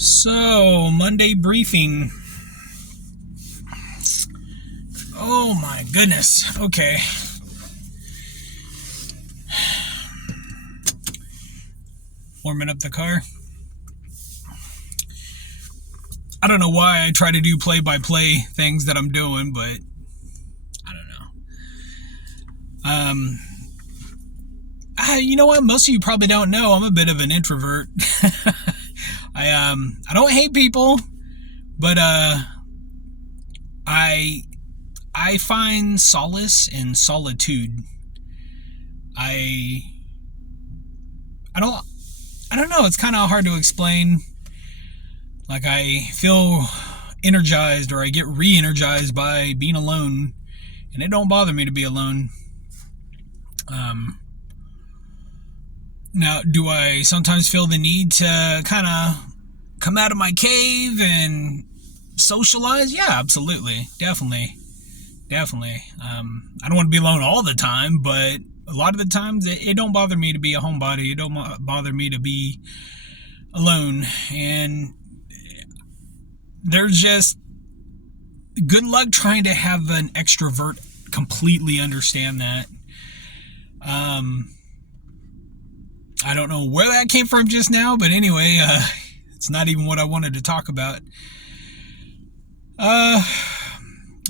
So, Monday briefing. Oh my goodness. Okay. Warming up the car. I don't know why I try to do play-by-play things that I'm doing, but I don't know. You know what? Most of you probably don't know. I'm a bit of an introvert. I don't hate people, but I find solace in solitude. I don't know. It's kind of hard to explain. Like, I feel energized, or I get re-energized by being alone, and it don't bother me to be alone. Now, do I sometimes feel the need to kind of come out of my cave and socialize? Yeah, absolutely. Definitely. I don't want to be alone all the time, but a lot of the times it don't bother me to be a homebody. It don't bother me to be alone. And there's just good luck trying to have an extrovert completely understand that. I don't know where that came from just now, but anyway, it's not even what I wanted to talk about.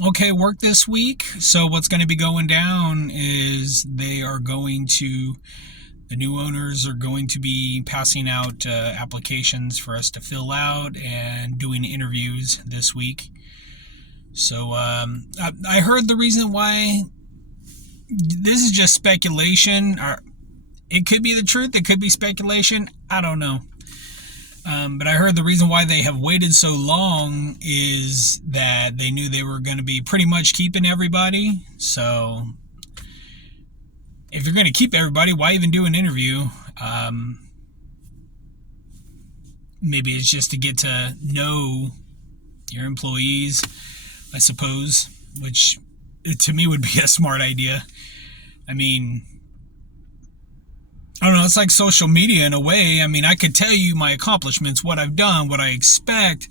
Okay, work this week. So what's going to be going down is the new owners are going to be passing out applications for us to fill out and doing interviews this week. So I heard the reason why. This is just speculation. It could be the truth. It could be speculation. I don't know. But I heard the reason why they have waited so long is that they knew they were going to be pretty much keeping everybody. So if you're going to keep everybody, why even do an interview? Maybe it's just to get to know your employees, I suppose, which to me would be a smart idea. I mean, I don't know, it's like social media in a way. I mean, I could tell you my accomplishments, what I've done, what I expect,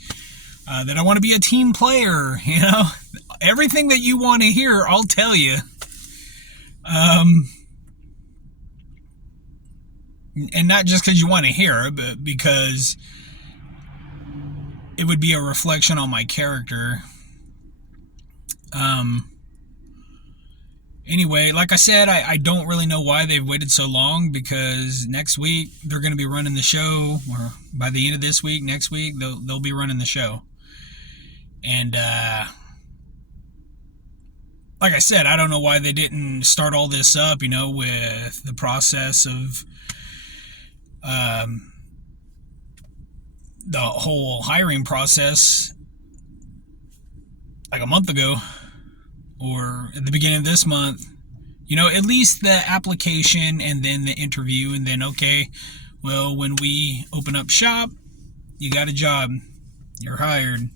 that I want to be a team player, you know? Everything that you want to hear, I'll tell you. And not just because you want to hear it, but because it would be a reflection on my character. Anyway, like I said, I don't really know why they've waited so long, because next week they're going to be running the show, or by the end of this week, next week, they'll be running the show. And like I said, I don't know why they didn't start all this up, with the process of the whole hiring process like a month ago, or at the beginning of this month. At least the application and then the interview, and then, okay, well, when we open up shop, you got a job, you're hired.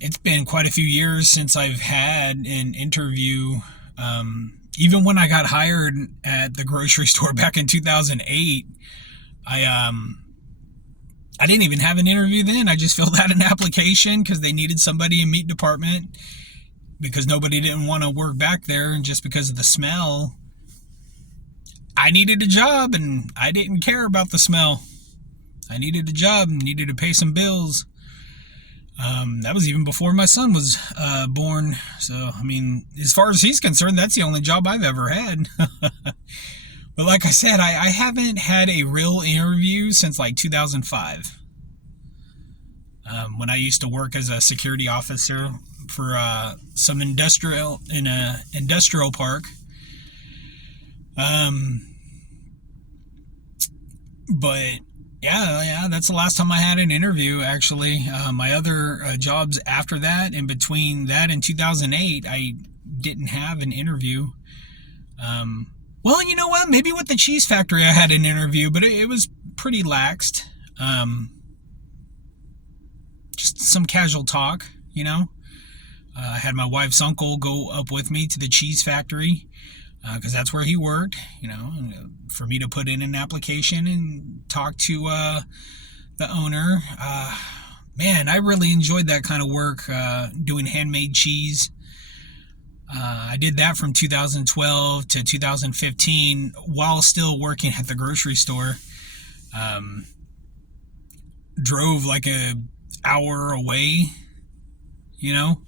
It's been quite a few years since I've had an interview. Even when I got hired at the grocery store back in 2008, I didn't even have an interview then. I just filled out an application because they needed somebody in meat department, because nobody didn't want to work back there, and just because of the smell. I needed a job, and I didn't care about the smell. I needed a job and needed to pay some bills. That was even before my son was born. So, I mean, as far as he's concerned, that's the only job I've ever had. But like I said, I haven't had a real interview since like 2005. When I used to work as a security officer for some industrial park. But yeah, that's the last time I had an interview, actually. My other jobs after that, in between that and 2008, I didn't have an interview. Well, you know what? Maybe with the cheese factory I had an interview, but it was pretty laxed. Just some casual talk, I had my wife's uncle go up with me to the cheese factory, because that's where he worked, for me to put in an application and talk to the owner. Man, I really enjoyed that kind of work, doing handmade cheese. I did that from 2012 to 2015 while still working at the grocery store. Um, Drove like a hour away, you know.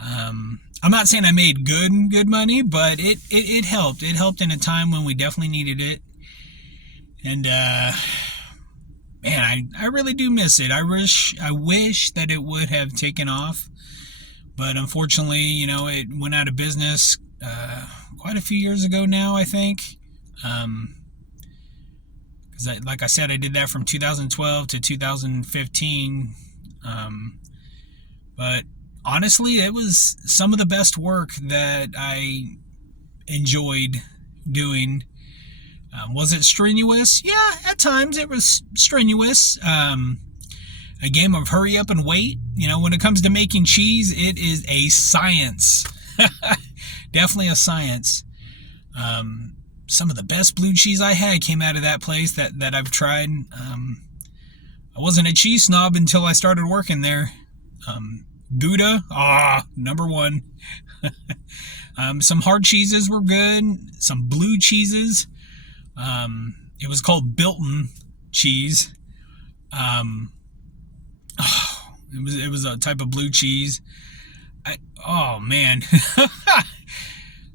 I'm not saying I made good money, but it helped. It helped in a time when we definitely needed it. And man, I really do miss it. I wish that it would have taken off, but unfortunately, it went out of business quite a few years ago now, I think. Because like I said, I did that from 2012 to 2015. But honestly, it was some of the best work that I enjoyed doing. Was it strenuous? Yeah, at times it was strenuous. A game of hurry up and wait. When it comes to making cheese, it is a science. Definitely a science. Some of the best blue cheese I had came out of that place that I've tried. I wasn't a cheese snob until I started working there. Gouda, number one. Some hard cheeses were good. Some blue cheeses. It was called Bilton cheese. It was a type of blue cheese. Oh man.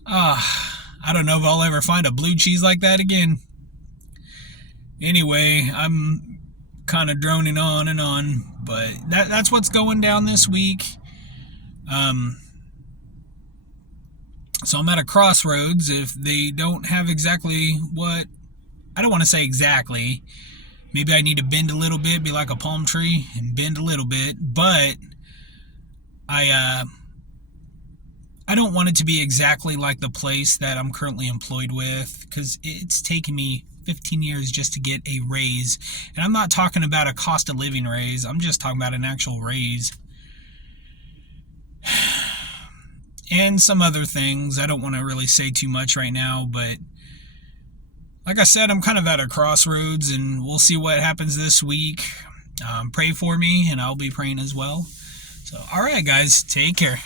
I don't know if I'll ever find a blue cheese like that again. Anyway, I'm kind of droning on and on, but that's what's going down this week. So I'm at a crossroads. If they don't have exactly what, I don't want to say exactly. Maybe I need to bend a little bit, be like a palm tree and bend a little bit, but I don't want it to be exactly like the place that I'm currently employed with, because it's taken me 15 years just to get a raise. And I'm not talking about a cost of living raise. I'm just talking about an actual raise. And some other things. I don't want to really say too much right now, but like I said, I'm kind of at a crossroads, and we'll see what happens this week. Pray for me, and I'll be praying as well. So, all right, guys, take care.